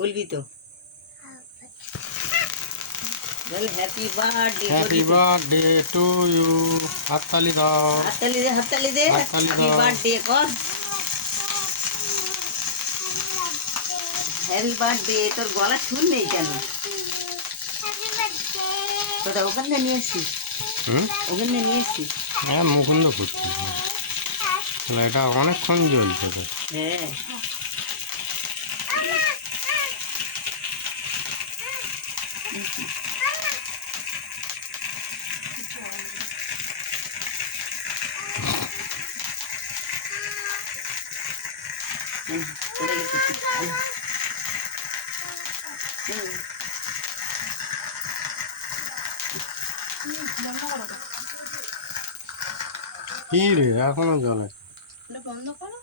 বলবি তো বল happy birthday happy birthday to you. হাততালি দাও, হাততালি দে হাততালি হ্যাপি দাও। বার্থডে কর হ্যাপি বার্থডে তোর গলা শুন নেই কেন তোরা ওখান থেকে নিয়ে এসছিস ওখান থেকে নিয়ে এসছিস হ্যাঁ মুকুন্দ করছি, এটা অনেকক্ষণ জ্বলছে তো। হ্যাঁ পড়ে গেছে কি রে এখনো জ্বলে? বন্ধ করো